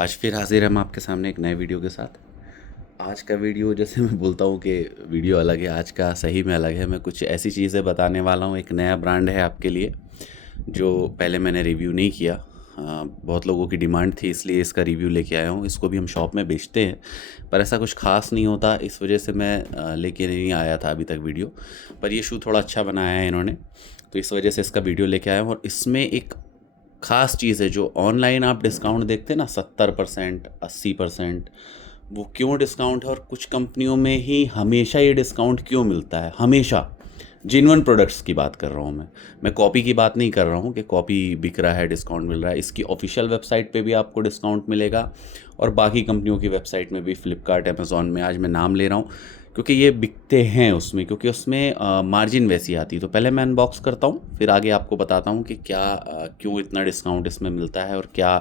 आज फिर हाजिर हम आपके सामने एक नए वीडियो के साथ। आज का वीडियो जैसे मैं बोलता हूँ कि वीडियो अलग है, आज का सही में अलग है। मैं कुछ ऐसी चीज़ें बताने वाला हूँ, एक नया ब्रांड है आपके लिए जो पहले मैंने रिव्यू नहीं किया। बहुत लोगों की डिमांड थी इसलिए इसका रिव्यू लेके आया हूँ। इसको भी हम शॉप में बेचते हैं पर ऐसा कुछ ख़ास नहीं होता, इस वजह से मैं लेके नहीं आया था अभी तक वीडियो। पर ये शू थोड़ा अच्छा बनाया है इन्होंने, तो इस वजह से इसका वीडियो लेके आया हूँ। और इसमें एक ख़ास चीज़ है, जो ऑनलाइन आप डिस्काउंट देखते हैं ना 70% 80%, वो क्यों डिस्काउंट है और कुछ कंपनियों में ही हमेशा ये डिस्काउंट क्यों मिलता है हमेशा। जेन्युइन प्रोडक्ट्स की बात कर रहा हूँ मैं कॉपी की बात नहीं कर रहा हूँ कि कॉपी बिक रहा है डिस्काउंट मिल रहा है। इसकी ऑफिशियल वेबसाइट पे भी आपको डिस्काउंट मिलेगा और बाकी कंपनियों की वेबसाइट में भी, फ्लिपकार्ट अमेज़ॉन में, आज मैं नाम ले रहा हूँ क्योंकि ये बिकते हैं उसमें, क्योंकि उसमें मार्जिन वैसी आती है। तो पहले मैं अनबॉक्स करता हूँ, फिर आगे आपको बताता हूँ कि क्या क्यों इतना डिस्काउंट इसमें मिलता है और क्या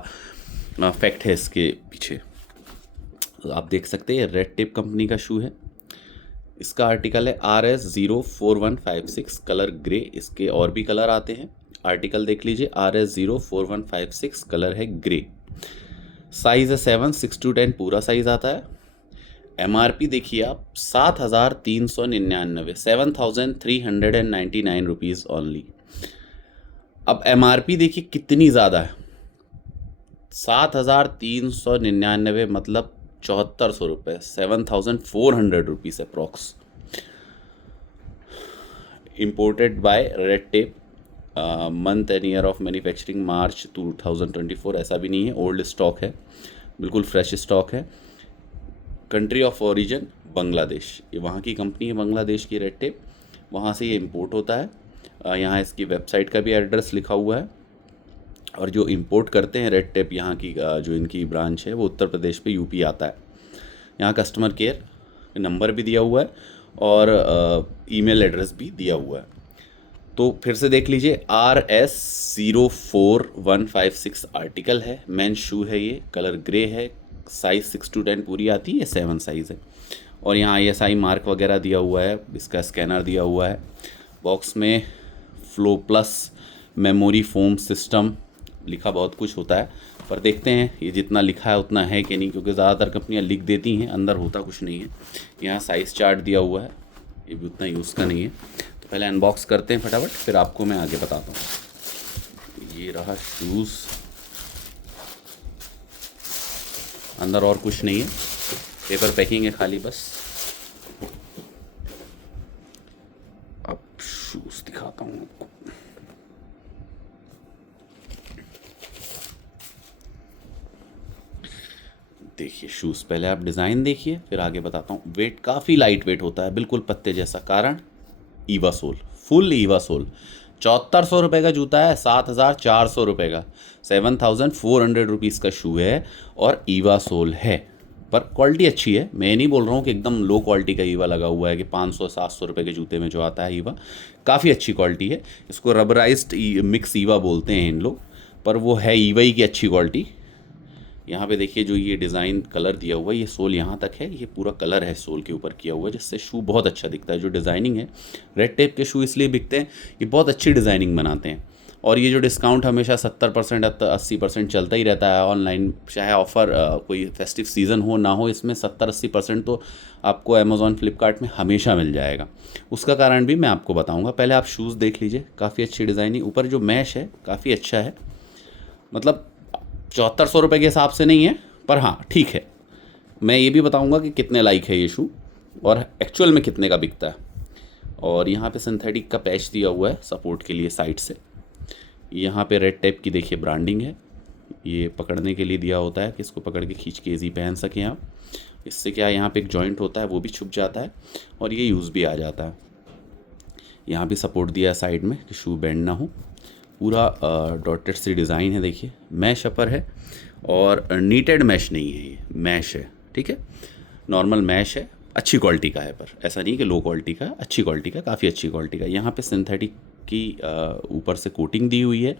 फैक्ट है इसके पीछे। तो आप देख सकते हैं ये रेड टेप कंपनी का शू है। इसका आर्टिकल है RS04156, कलर ग्रे। इसके और भी कलर आते हैं, आर्टिकल देख लीजिए। RS04156 कलर है ग्रे। साइज़ है 7, 6 to 10 पूरा साइज़ आता है। MRP देखिए आप 7,399, 7,399 ओनली। अब MRP देखिए कितनी ज़्यादा है, 7,399 मतलब 7,400 रुपये, 7,400 approx. Imported by red tape. Month and year of manufacturing March 2024, ऐसा भी नहीं है, ओल्ड स्टॉक है, बिल्कुल फ्रेश स्टॉक है। कंट्री ऑफ ओरिजिन बांग्लादेश, ये वहाँ की कंपनी है, बांग्लादेश की रेड टेप, वहाँ से ये इंपोर्ट होता है। यहाँ इसकी वेबसाइट का भी एड्रेस लिखा हुआ है। और जो इंपोर्ट करते हैं रेड टेप, यहाँ की जो इनकी ब्रांच है वो उत्तर प्रदेश पे, यूपी आता है। यहाँ कस्टमर केयर नंबर भी दिया हुआ है और ईमेल एड्रेस भी दिया हुआ है। तो फिर से देख लीजिए, RS04156 आर्टिकल है, मेन शू है, ये कलर ग्रे है, साइज़ 6 to 10 पूरी आती है, 7 साइज़ है। और यहाँ ISI मार्क वगैरह दिया हुआ है, इसका स्कैनर दिया हुआ है। बॉक्स में flow plus memory foam system लिखा बहुत कुछ होता है, पर देखते हैं ये जितना लिखा है उतना है कि नहीं, क्योंकि ज़्यादातर कंपनियां लिख देती हैं, अंदर होता कुछ नहीं है। यहाँ साइज़ चार्ट दिया हुआ है, ये भी उतना यूज़ का नहीं है। तो पहले अनबॉक्स करते हैं फटाफट, फिर आपको मैं आगे बताता हूँ। ये रहा शूज़, अंदर और कुछ नहीं है, पेपर पैकिंग है खाली बस। अब शूज़ दिखाता हूँ आपको। देखिए शूज़, पहले आप डिज़ाइन देखिए फिर आगे बताता हूँ। वेट काफ़ी लाइट वेट होता है, बिल्कुल पत्ते जैसा, कारण EVA sole, full EVA sole. 7,400 का जूता है, 7,400 का, 7,400 का शू है और ईवा सोल है। पर क्वालिटी अच्छी है, मैं नहीं बोल रहा हूँ कि एकदम लो क्वालिटी का ईवा लगा हुआ है कि 500-700 के जूते में जो आता है ईवा, काफ़ी अच्छी क्वालिटी है। इसको रबराइज्ड मिक्स ईवा बोलते हैं इन लोग, पर वो है ईवा ही की अच्छी क्वालिटी। यहाँ पे देखिए जो ये डिज़ाइन कलर दिया हुआ है, ये सोल यहाँ तक है, ये पूरा कलर है सोल के ऊपर किया हुआ है, जिससे शू बहुत अच्छा दिखता है। जो डिज़ाइनिंग है, रेड टेप के शू इसलिए बिकते हैं, ये बहुत अच्छी डिज़ाइनिंग बनाते हैं। और ये जो डिस्काउंट हमेशा 70% 80% चलता ही रहता है ऑनलाइन, चाहे ऑफ़र कोई फेस्टिव सीज़न हो ना हो, इसमें 70-80% तो आपको अमेज़ॉन फ्लिपकार्ट में हमेशा मिल जाएगा। उसका कारण भी मैं आपको बताऊँगा। पहले आप शूज़ देख लीजिए, काफ़ी अच्छी डिज़ाइनिंग, ऊपर जो मैश है काफ़ी अच्छा है, मतलब 7,400 के हिसाब से नहीं है, पर हाँ ठीक है। मैं ये भी बताऊंगा कि कितने लाइक है ये शू और एक्चुअल में कितने का बिकता है। और यहाँ पे सिंथेटिक का पैच दिया हुआ है सपोर्ट के लिए साइड से। यहाँ पे रेड टेप की देखिए ब्रांडिंग है, ये पकड़ने के लिए दिया होता है कि इसको पकड़ के खींच के ईजी पहन सकें आप। इससे क्या है, यहाँ पे एक जॉइंट होता है वो भी छुप जाता है और ये यूज़ भी आ जाता है। यहाँ भी सपोर्ट दिया है साइड में कि शू बेंड ना हो। पूरा डॉटेड सी डिज़ाइन है, देखिए मैश अपर है और नीटेड मैश नहीं है, ये मैश है, ठीक है, नॉर्मल मैश है, अच्छी क्वालिटी का है, पर ऐसा नहीं कि लो क्वालिटी का, अच्छी क्वालिटी का, काफ़ी अच्छी क्वालिटी का। यहाँ पे सिंथेटिक की ऊपर से कोटिंग दी हुई है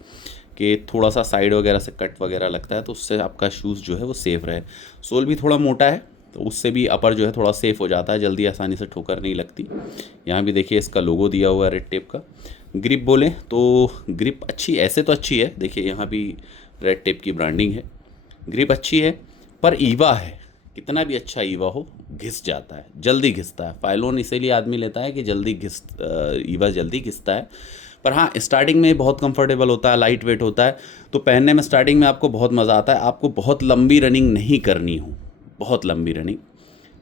कि थोड़ा सा साइड वगैरह से कट वगैरह लगता है तो उससे आपका शूज़ जो है वो सेफ़ रहे। सोल भी थोड़ा मोटा है तो उससे भी अपर जो है थोड़ा सेफ़ हो जाता है, जल्दी आसानी से ठोकर नहीं लगती। यहाँ भी देखिए इसका लोगो दिया हुआ है रेड टेप का। ग्रिप बोलें तो ग्रिप अच्छी, ऐसे तो अच्छी है, देखिए यहाँ भी रेड टेप की ब्रांडिंग है, ग्रिप अच्छी है। पर ईवा है, कितना भी अच्छा ईवा हो घिस जाता है, जल्दी घिसता है। फाइलोन इसीलिए आदमी लेता है कि जल्दी ईवा जल्दी घिसता है। पर हाँ, स्टार्टिंग में बहुत कंफर्टेबल होता है, लाइट वेट होता है, तो पहनने में स्टार्टिंग में आपको बहुत मज़ा आता है। आपको बहुत लंबी रनिंग नहीं करनी हो, बहुत लंबी रनिंग,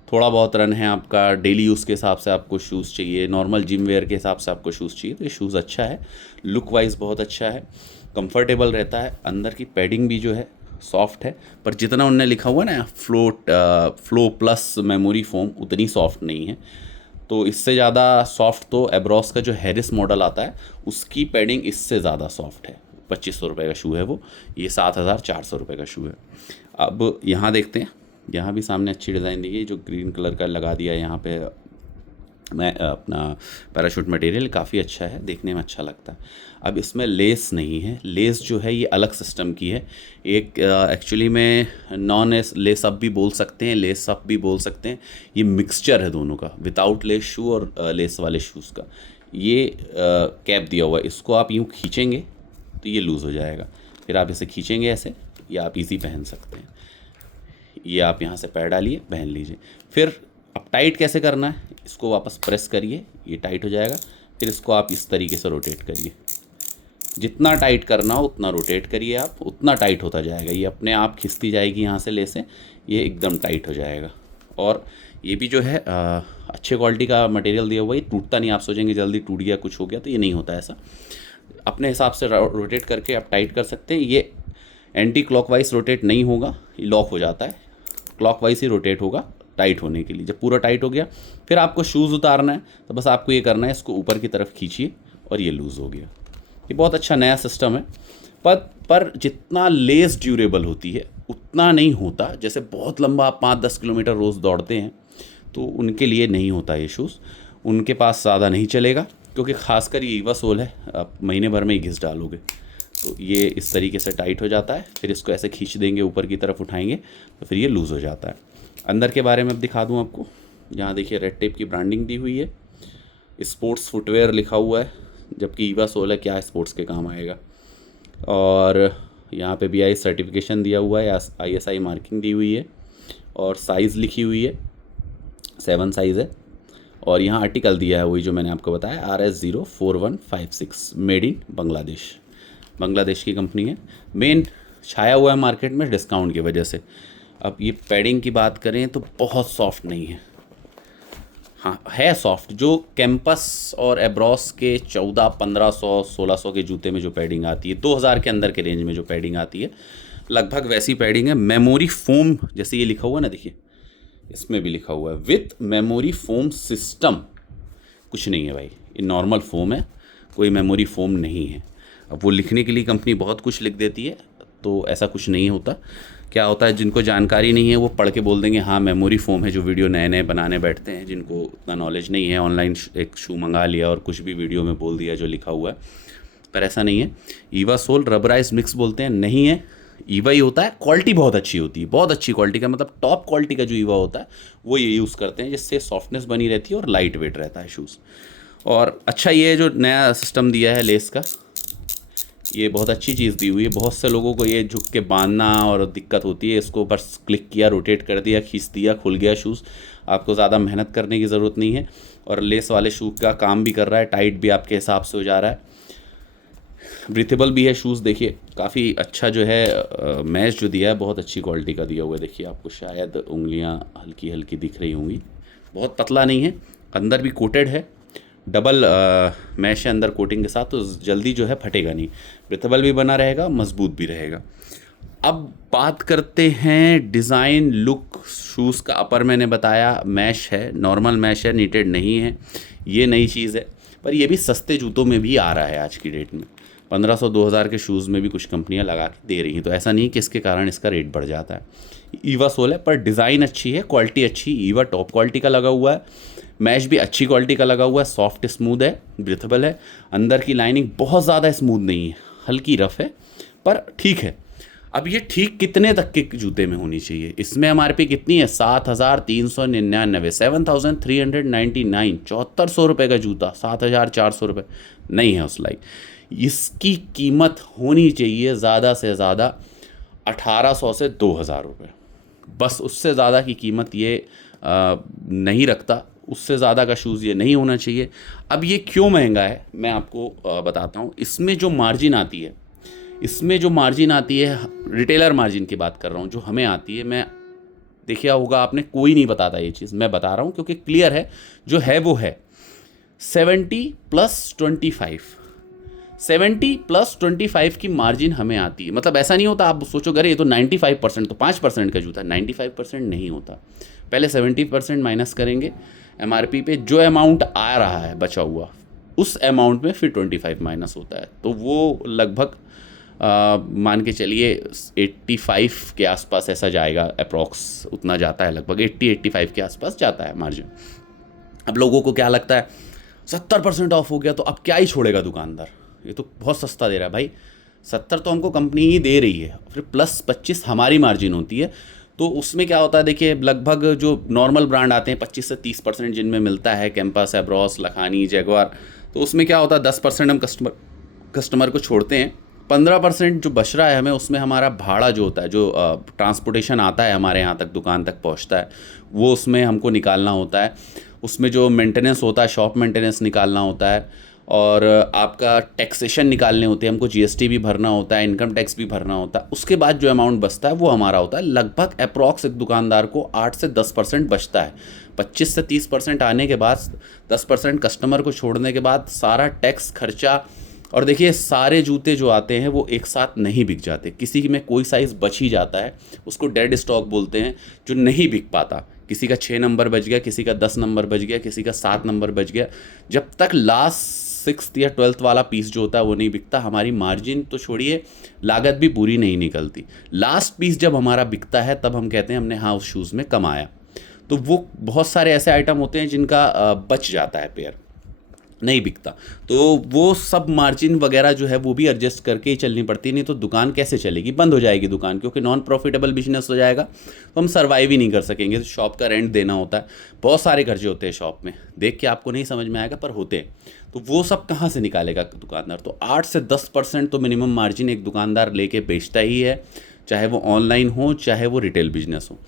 थोड़ा बहुत रन है आपका, डेली यूज़ के हिसाब से आपको शूज़ चाहिए, नॉर्मल जिम वेयर के हिसाब से आपको शूज़ चाहिए, तो ये शूज़ अच्छा है, लुक वाइज बहुत अच्छा है, कंफर्टेबल रहता है। अंदर की पैडिंग भी जो है सॉफ्ट है, पर जितना उनने लिखा हुआ ना फ्लो प्लस मेमोरी फोम, उतनी सॉफ्ट नहीं है। तो इससे ज़्यादा सॉफ्ट तो एब्रॉस का जो हैरिस मॉडल आता है उसकी पैडिंग इससे ज़्यादा सॉफ्ट है। 2500 रुपये का शू है वो, ये 7400 रुपये का शू है। अब यहाँ देखते हैं, यहाँ भी सामने अच्छी डिज़ाइन दी गई, जो ग्रीन कलर का लगा दिया है यहाँ पे मैं अपना पैराशूट मटेरियल, काफ़ी अच्छा है, देखने में अच्छा लगता है। अब इसमें लेस नहीं है, लेस जो है ये अलग सिस्टम की है। एक एक्चुअली में नॉन लेस अप भी बोल सकते हैं, लेस अप भी बोल सकते हैं, ये मिक्सचर है दोनों का, विदाउट लेस शू और लेस वाले शूज़ का। ये कैप दिया हुआ है, इसको आप यूँ खींचेंगे तो ये लूज़ हो जाएगा, फिर आप इसे खींचेंगे ऐसे, या आप इजी पहन सकते हैं। ये आप यहाँ से पैर डालिए, पहन लीजिए। फिर अब टाइट कैसे करना है, इसको वापस प्रेस करिए, ये टाइट हो जाएगा। फिर इसको आप इस तरीके से रोटेट करिए, जितना टाइट करना हो उतना रोटेट करिए आप, उतना टाइट होता जाएगा, ये अपने आप खिसती जाएगी यहाँ से लेसे, ये एकदम टाइट हो जाएगा। और ये भी जो है अच्छे क्वालिटी का मटेरियल दिया हुआ है, ये टूटता नहीं। आप सोचेंगे जल्दी टूट गया, कुछ हो गया, तो ये नहीं होता ऐसा। अपने हिसाब से रोटेट करके आप टाइट कर सकते हैं। ये एंटी क्लॉकवाइज रोटेट नहीं होगा, ये लॉक हो जाता है, क्लॉकवाइज ही रोटेट होगा टाइट होने के लिए। जब पूरा टाइट हो गया, फिर आपको शूज़ उतारना है, तो बस आपको ये करना है, इसको ऊपर की तरफ खींचिए और ये लूज़ हो गया। ये बहुत अच्छा नया सिस्टम है, पर जितना लेस ड्यूरेबल होती है उतना नहीं होता। जैसे बहुत लंबा आप 5-10 किलोमीटर रोज़ दौड़ते हैं तो उनके लिए नहीं होता ये शूज़, उनके पास ज़्यादा नहीं चलेगा, क्योंकि ख़ासकर ये ईवा सोल है, आप महीने भर में ही घिस डालोगे। तो ये इस तरीके से टाइट हो जाता है, फिर इसको ऐसे खींच देंगे, ऊपर की तरफ उठाएंगे तो फिर ये लूज़ हो जाता है। अंदर के बारे में अब दिखा दूँ आपको, यहाँ देखिए रेड टेप की ब्रांडिंग दी हुई है, स्पोर्ट्स फुटवेयर लिखा हुआ है, जबकि ईवा सोल है, क्या स्पोर्ट्स के काम आएगा। और यहाँ पे BIS सर्टिफिकेशन दिया हुआ है, ISI मार्किंग दी हुई है, और साइज़ लिखी हुई है, 7 साइज़ है। और यहाँ आर्टिकल दिया है वही जो मैंने आपको बताया, RS04156, made in Bangladesh, Bangladesh की कंपनी है। मेन छाया हुआ है मार्केट में डिस्काउंट की वजह से। अब ये पैडिंग की बात करें तो बहुत सॉफ्ट नहीं है, हाँ है सॉफ्ट, जो कैंपस और एब्रॉस के 1400-1500 1600 के जूते में जो पैडिंग आती है, 2000 के अंदर के रेंज में जो पैडिंग आती है, लगभग वैसी पैडिंग है। मेमोरी फोम जैसे ये लिखा हुआ है ना, देखिए इसमें भी लिखा हुआ है विथ मेमोरी फोम सिस्टम, कुछ नहीं है भाई, ये नॉर्मल फोम है, कोई मेमोरी फोम नहीं है। अब वो लिखने के लिए कंपनी बहुत कुछ लिख देती है, तो ऐसा कुछ नहीं होता। क्या होता है, जिनको जानकारी नहीं है वो पढ़ के बोल देंगे हाँ मेमोरी फोम है, जो वीडियो नए नए बनाने बैठते हैं, जिनको उतना नॉलेज नहीं है, ऑनलाइन एक शू मंगा लिया और कुछ भी वीडियो में बोल दिया जो लिखा हुआ है, पर ऐसा नहीं है। ईवा सोल रबराइज मिक्स बोलते हैं, नहीं है, ईवा ही होता है। क्वालिटी बहुत अच्छी होती है, बहुत अच्छी क्वालिटी का, मतलब टॉप क्वालिटी का जो ईवा होता है वो ये यूज़ करते हैं, जिससे सॉफ्टनेस बनी रहती है और लाइट वेट रहता है शूज़। और अच्छा ये जो नया सिस्टम दिया है लेस का, ये बहुत अच्छी चीज़ दी हुई है। बहुत से लोगों को ये झुक के बांधना और दिक्कत होती है, इसको बस क्लिक किया, रोटेट कर दिया, खींच दिया, खुल गया शूज़, आपको ज़्यादा मेहनत करने की ज़रूरत नहीं है। और लेस वाले शू का काम भी कर रहा है, टाइट भी आपके हिसाब से हो जा रहा है, ब्रीथेबल भी है शूज़। देखिए काफ़ी अच्छा जो है मैश जो दिया है, बहुत अच्छी क्वालिटी का दिया हुआ है। देखिए आपको शायद उंगलियां हल्की हल्की दिख रही होंगी, बहुत पतला नहीं है, अंदर भी कोटेड है, डबल मैश है अंदर कोटिंग के साथ, तो जल्दी जो है फटेगा नहीं, ब्रीथेबल भी बना रहेगा, मजबूत भी रहेगा। अब बात करते हैं डिज़ाइन लुक शूज़ का। अपर मैंने बताया मैश है, नॉर्मल मैश है, नीटेड नहीं है, ये नई चीज़ है। पर ये भी सस्ते जूतों में भी आ रहा है आज की डेट में, 1500-2000 के शूज़ में भी कुछ कंपनियां लगा के दे रही हैं, तो ऐसा नहीं कि इसके कारण इसका रेट बढ़ जाता है। ईवा सोल है, पर डिज़ाइन अच्छी है, क्वालिटी अच्छी, ईवा टॉप क्वालिटी का लगा हुआ है, मैश भी अच्छी क्वालिटी का लगा हुआ है, सॉफ्ट स्मूथ है, ब्रीथेबल है। अंदर की लाइनिंग बहुत ज़्यादा स्मूथ नहीं है, हल्की रफ है, पर ठीक है। अब ये ठीक कितने तक के जूते में होनी चाहिए, इसमें MRP कितनी है, 7399, 7399, 7400 रुपये का जूता, 7400 रुपये नहीं है उस लाइक। इसकी कीमत होनी चाहिए ज़्यादा से ज़्यादा 1800 से 2000 रुपये, बस उससे ज़्यादा की कीमत ये नहीं रखता, उससे ज़्यादा का शूज़ ये नहीं होना चाहिए। अब ये क्यों महंगा है मैं आपको बताता हूँ। इसमें जो मार्जिन आती है, रिटेलर मार्जिन की बात कर रहा हूँ, जो हमें आती है, मैं देखिए होगा आपने, कोई नहीं बताता ये चीज़, मैं बता रहा हूँ क्योंकि क्लियर है, जो है वो है 70+25, 70+25 की मार्जिन हमें आती है। मतलब ऐसा नहीं होता आप सोचोगे अरे ये तो 95%, तो 5% का जूता, 95% नहीं होता। पहले 70% माइनस करेंगे MRP पे, जो अमाउंट आ रहा है बचा हुआ, उस अमाउंट में फिर 25 माइनस होता है, तो वो लगभग मान के चलिए 85 के आसपास ऐसा जाएगा, अप्रॉक्स उतना जाता है, लगभग 80-85 के आसपास जाता है मार्जिन। अब लोगों को क्या लगता है 70% ऑफ हो गया तो अब क्या ही छोड़ेगा दुकानदार, ये तो बहुत सस्ता दे रहा है भाई। 70 तो हमको कंपनी ही दे रही है, फिर प्लस 25 हमारी मार्जिन होती है। तो उसमें क्या होता है, देखिए लगभग जो नॉर्मल ब्रांड आते हैं 25 से 30% जिनमें मिलता है, कैंपस, एब्रॉस, लखानी, जैगुआर, तो उसमें क्या होता है 10% हम कस्टमर को छोड़ते हैं। 15% जो बच रहा है हमें, उसमें हमारा भाड़ा जो होता है, जो ट्रांसपोर्टेशन आता है हमारे यहाँ तक, दुकान तक पहुँचता है, वो उसमें हमको निकालना होता है। उसमें जो मेंटेनेंस होता है, शॉप मेंटेनेंस निकालना होता है, और आपका टैक्सेशन निकालने होते हैं, हमको GST भी भरना होता है, इनकम टैक्स भी भरना होता है। उसके बाद जो अमाउंट बचता है वो हमारा होता है। लगभग अप्रॉक्स एक दुकानदार को 8 से 10% बचता है। 25 से 30% आने के बाद, 10% कस्टमर को छोड़ने के बाद, सारा टैक्स खर्चा। और देखिए सारे जूते जो आते हैं वो एक साथ नहीं बिक जाते, किसी में कोई साइज़ बच ही जाता है, उसको डेड स्टॉक बोलते हैं, जो नहीं बिक पाता। किसी का 6 नंबर बच गया, किसी का 10 नंबर बच गया, किसी का 7 नंबर बच गया। जब तक लास्ट 6th या 12th वाला पीस जो होता है वो नहीं बिकता, हमारी मार्जिन तो छोड़िए, लागत भी पूरी नहीं निकलती। लास्ट पीस जब हमारा बिकता है तब हम कहते हैं हमने हाँ उस शूज़ में कमाया। तो वो बहुत सारे ऐसे आइटम होते हैं जिनका बच जाता है पेयर, नहीं बिकता, तो वो सब मार्जिन वगैरह जो है वो भी एडजस्ट करके ही चलनी पड़ती, नहीं तो दुकान कैसे चलेगी, बंद हो जाएगी दुकान, क्योंकि नॉन प्रॉफिटेबल बिजनेस हो जाएगा तो हम सर्वाइव ही नहीं कर सकेंगे। शॉप का रेंट देना होता है, बहुत सारे खर्चे होते हैं शॉप में, देख के आपको नहीं समझ में आएगा पर होते हैं। तो वो सब कहाँ से निकालेगा दुकानदार? तो 8 से 10% तो मिनिमम मार्जिन एक दुकानदार लेके बेचता ही है, चाहे वो ऑनलाइन हो चाहे वो रिटेल बिजनेस हो।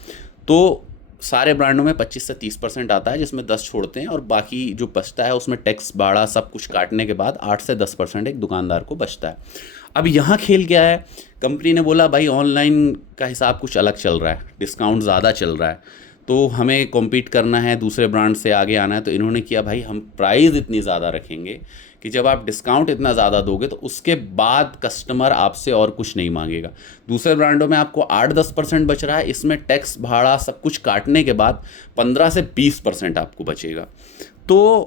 तो सारे ब्रांडों में 25 से 30% आता है, जिसमें 10 छोड़ते हैं, और बाकी जो बचता है उसमें टैक्स, भाड़ा, सब कुछ काटने के बाद 8 से 10% एक दुकानदार को बचता है। अब यहाँ खेल क्या है, कंपनी ने बोला भाई ऑनलाइन का हिसाब कुछ अलग चल रहा है, डिस्काउंट ज़्यादा चल रहा है, तो हमें कॉम्पीट करना है, दूसरे ब्रांड से आगे आना है। तो इन्होंने किया भाई हम प्राइस इतनी ज़्यादा रखेंगे कि जब आप डिस्काउंट इतना ज़्यादा दोगे तो उसके बाद कस्टमर आपसे और कुछ नहीं मांगेगा। दूसरे ब्रांडों में आपको 8-10% बच रहा है, इसमें टैक्स, भाड़ा, सब कुछ काटने के बाद 15 से 20% आपको बचेगा। तो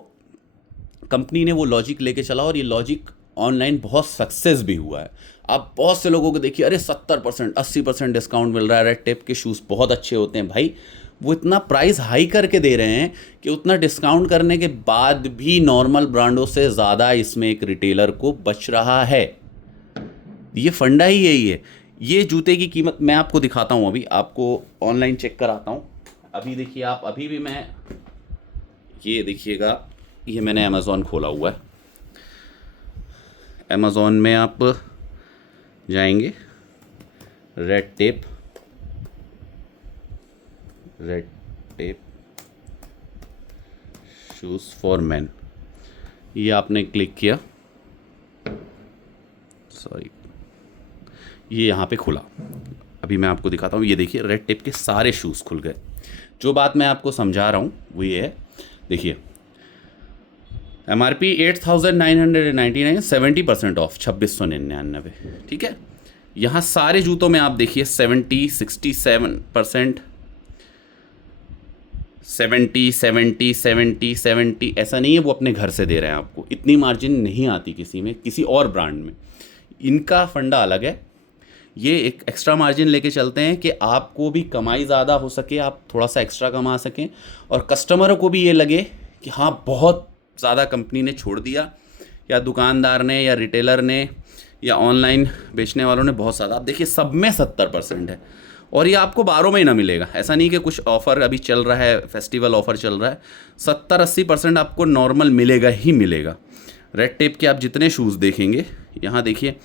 कंपनी ने वो लॉजिक लेके चला, और ये लॉजिक ऑनलाइन बहुत सक्सेस भी हुआ है। आप बहुत से लोगों को देखिए, अरे 70%, 80% डिस्काउंट मिल रहा है, रेड टेप के शूज़ बहुत अच्छे होते हैं। भाई वो इतना प्राइस हाई करके दे रहे हैं कि उतना डिस्काउंट करने के बाद भी नॉर्मल ब्रांडों से ज़्यादा इसमें एक रिटेलर को बच रहा है। ये फंडा ही यही है। ये जूते की कीमत मैं आपको दिखाता हूँ, अभी आपको ऑनलाइन चेक कराता हूँ। अभी देखिए आप, अभी भी मैं, ये देखिएगा, ये मैंने अमेज़ॉन खोला हुआ है। अमेज़ॉन में आप जाएंगे, red tape shoes for man, ये आपने क्लिक किया, सॉरी, ये यहाँ पे खुला। अभी मैं आपको दिखाता हूँ, ये देखिए रेड टेप के सारे शूज़ खुल गए। जो बात मैं आपको समझा रहा हूँ वो ये है, देखिए MRP 8,999, 70% ऑफ 2,699, ठीक है। यहाँ सारे जूतों में आप देखिए 70, 67%, 70, 70, 70, 70, ऐसा नहीं है वो अपने घर से दे रहे हैं आपको, इतनी मार्जिन नहीं आती किसी में, किसी और ब्रांड में। इनका फंडा अलग है, ये एक एक्स्ट्रा मार्जिन लेके चलते हैं कि आपको भी कमाई ज़्यादा हो सके, आप थोड़ा सा एक्स्ट्रा कमा सकें, और कस्टमरों को भी ये लगे कि हाँ बहुत ज़्यादा कंपनी ने छोड़ दिया, या दुकानदार ने, या रिटेलर ने, या ऑनलाइन बेचने वालों ने बहुत ज़्यादा। आप देखिए सब में 70% है, और ये आपको 12 महीना मिलेगा, ऐसा नहीं कि कुछ ऑफ़र अभी चल रहा है, फेस्टिवल ऑफ़र चल रहा है। 70-80% आपको नॉर्मल मिलेगा ही मिलेगा। रेड टेप के आप जितने शूज़ देखेंगे, यहाँ देखिए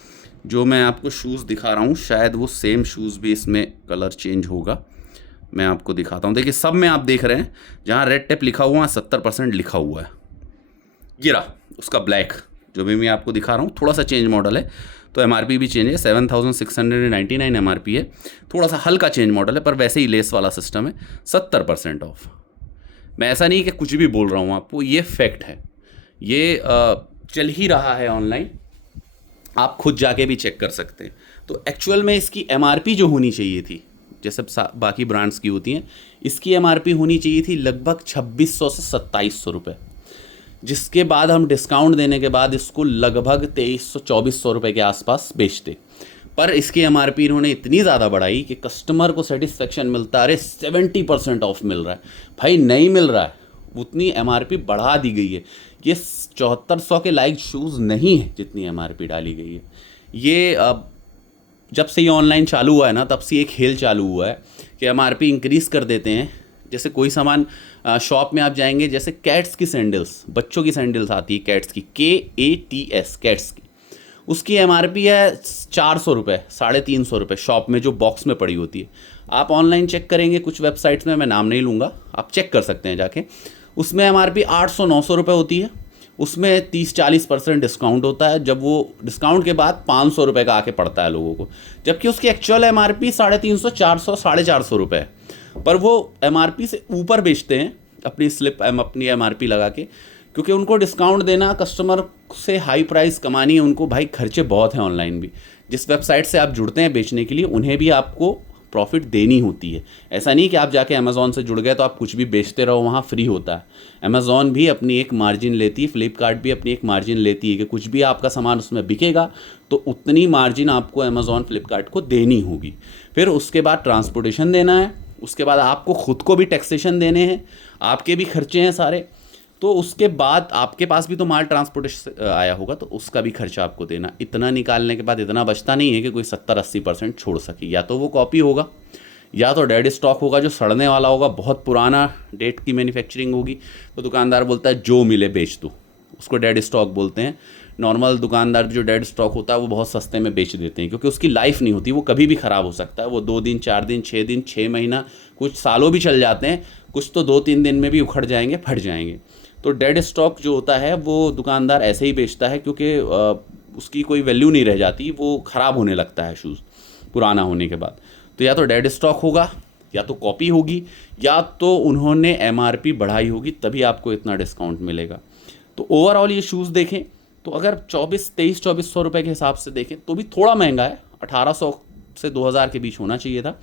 जो मैं आपको शूज़ दिखा रहा हूँ, शायद वो सेम शूज़ भी इसमें कलर चेंज होगा, मैं आपको दिखाता हूँ। देखिए सब में आप देख रहे हैं जहाँ रेड टेप लिखा हुआ है 70% लिखा हुआ है। ये रहा उसका ब्लैक जो भी मैं आपको दिखा रहा हूँ। थोड़ा सा चेंज मॉडल है तो MRP भी चेंज है, 7699 MRP है। थोड़ा सा हल्का चेंज मॉडल है पर वैसे ही लेस वाला सिस्टम है, 70% ऑफ। मैं ऐसा नहीं कि कुछ भी बोल रहा हूँ आपको, ये फैक्ट है। ये चल ही रहा है ऑनलाइन, आप खुद जाके भी चेक कर सकते हैं। तो एक्चुअल में इसकी MRP जो होनी चाहिए थी, जैसे बाकी ब्रांड्स की होती हैं, इसकी MRP होनी चाहिए थी लगभग 2600 से 2700 रुपये, जिसके बाद हम डिस्काउंट देने के बाद इसको लगभग 2300-2400 रुपये के आसपास बेचते। पर इसकी MRP इन्होंने इतनी ज़्यादा बढ़ाई कि कस्टमर को सेटिस्फेक्शन मिलता है, अरे 70% ऑफ मिल रहा है। भाई नहीं मिल रहा है, उतनी MRP बढ़ा दी गई है। ये 7400 के लाइक शूज़ नहीं है जितनी MRP डाली गई है। ये जब से ये ऑनलाइन चालू हुआ है ना, तब से एक खेल चालू हुआ है कि MRP इंक्रीज़ कर देते हैं। जैसे कोई सामान शॉप में आप जाएंगे, जैसे कैट्स की सैंडल्स, बच्चों की सैंडल्स आती है कैट्स की, KATS कैट्स की, उसकी MRP है 400 रुपये, 350 रुपये शॉप में जो बॉक्स में पड़ी होती है। आप ऑनलाइन चेक करेंगे कुछ वेबसाइट्स में, मैं नाम नहीं लूँगा, आप चेक कर सकते हैं जाके, उसमें MRP 800-900 रुपये होती है। उसमें 30-40% डिस्काउंट होता है, जब वो डिस्काउंट के बाद 500 रुपये का आके पड़ता है लोगों को, जबकि उसकी एक्चुअल MRP 350, 400, 450 रुपये है। पर वो MRP से ऊपर बेचते हैं अपनी अपनी MRP लगा के, क्योंकि उनको डिस्काउंट देना, कस्टमर से हाई प्राइस कमानी है उनको। भाई खर्चे बहुत हैं ऑनलाइन भी, जिस वेबसाइट से आप जुड़ते हैं बेचने के लिए, उन्हें भी आपको प्रॉफिट देनी होती है। ऐसा नहीं कि आप जाके अमेज़ॉन से जुड़ गए तो आप कुछ भी बेचते रहो, वहाँ फ्री होता है। अमेज़ॉन भी अपनी एक मार्जिन लेती है, फ्लिपकार्ट भी अपनी एक मार्जिन लेती है कि कुछ भी आपका सामान उसमें बिकेगा तो उतनी मार्जिन आपको अमेज़ॉन फ्लिपकार्ट को देनी होगी। फिर उसके बाद ट्रांसपोर्टेशन देना है, उसके बाद आपको ख़ुद को भी टैक्सेशन देने हैं, आपके भी खर्चे हैं सारे। तो उसके बाद आपके पास भी तो माल ट्रांसपोर्टेशन आया होगा, तो उसका भी खर्चा आपको देना। इतना निकालने के बाद इतना बचता नहीं है कि कोई 70-80% छोड़ सके। या तो वो कॉपी होगा, या तो डेड स्टॉक होगा जो सड़ने वाला होगा, बहुत पुराना डेट की मैन्युफैक्चरिंग होगी। तो दुकानदार बोलता है जो मिले बेच दो, उसको डेड स्टॉक बोलते हैं। नॉर्मल दुकानदार जो डेड स्टॉक होता है वो बहुत सस्ते में बेच देते हैं, क्योंकि उसकी लाइफ नहीं होती, वो कभी भी ख़राब हो सकता है। वो 2 दिन, 4 दिन, 6 दिन, 6 महीना, कुछ सालों भी चल जाते हैं, कुछ तो 2-3 दिन में भी उखड़ जाएंगे, फट जाएंगे। तो डेड स्टॉक जो होता है वो दुकानदार ऐसे ही बेचता है, क्योंकि उसकी कोई वैल्यू नहीं रह जाती, वो ख़राब होने लगता है शूज़ पुराना होने के बाद। तो या तो डेड स्टॉक होगा, या तो कॉपी होगी, या तो उन्होंने MRP बढ़ाई होगी, तभी आपको इतना डिस्काउंट मिलेगा। तो ओवरऑल ये शूज़ देखें तो अगर 2300-2400 रुपये के हिसाब से देखें तो भी थोड़ा महंगा है, 1800 से 2000 के बीच होना चाहिए था।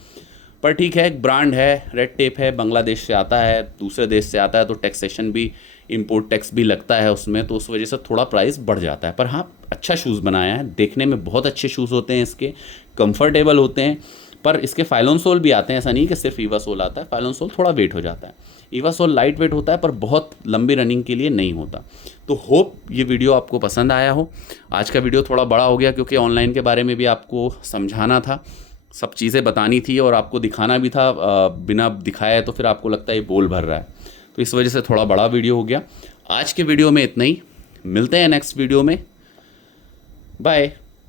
पर ठीक है, एक ब्रांड है, रेड टेप है, बांग्लादेश से आता है, दूसरे देश से आता है, तो टैक्सेशन भी, इंपोर्ट टैक्स भी लगता है उसमें, तो उस वजह से थोड़ा प्राइस बढ़ जाता है। पर हाँ, अच्छा शूज़ बनाया है, देखने में बहुत अच्छे शूज़ होते हैं इसके, कंफर्टेबल होते हैं। पर इसके फाइलोन सोल भी आते हैं, ऐसा नहीं कि सिर्फ ईवा सोल आता है, फाइलोन सोल थोड़ा वेट हो जाता है। ईवा सोल लाइट वेट होता है पर बहुत लंबी रनिंग के लिए नहीं होता। तो होप ये वीडियो आपको पसंद आया हो। आज का वीडियो थोड़ा बड़ा हो गया क्योंकि ऑनलाइन के बारे में भी आपको समझाना था, सब चीज़ें बतानी थी और आपको दिखाना भी था। बिना दिखाए तो फिर आपको लगता है ये बोल भर रहा है, तो इस वजह से थोड़ा बड़ा वीडियो हो गया। आज के वीडियो में इतना ही, मिलते हैं नेक्स्ट वीडियो में, बाय।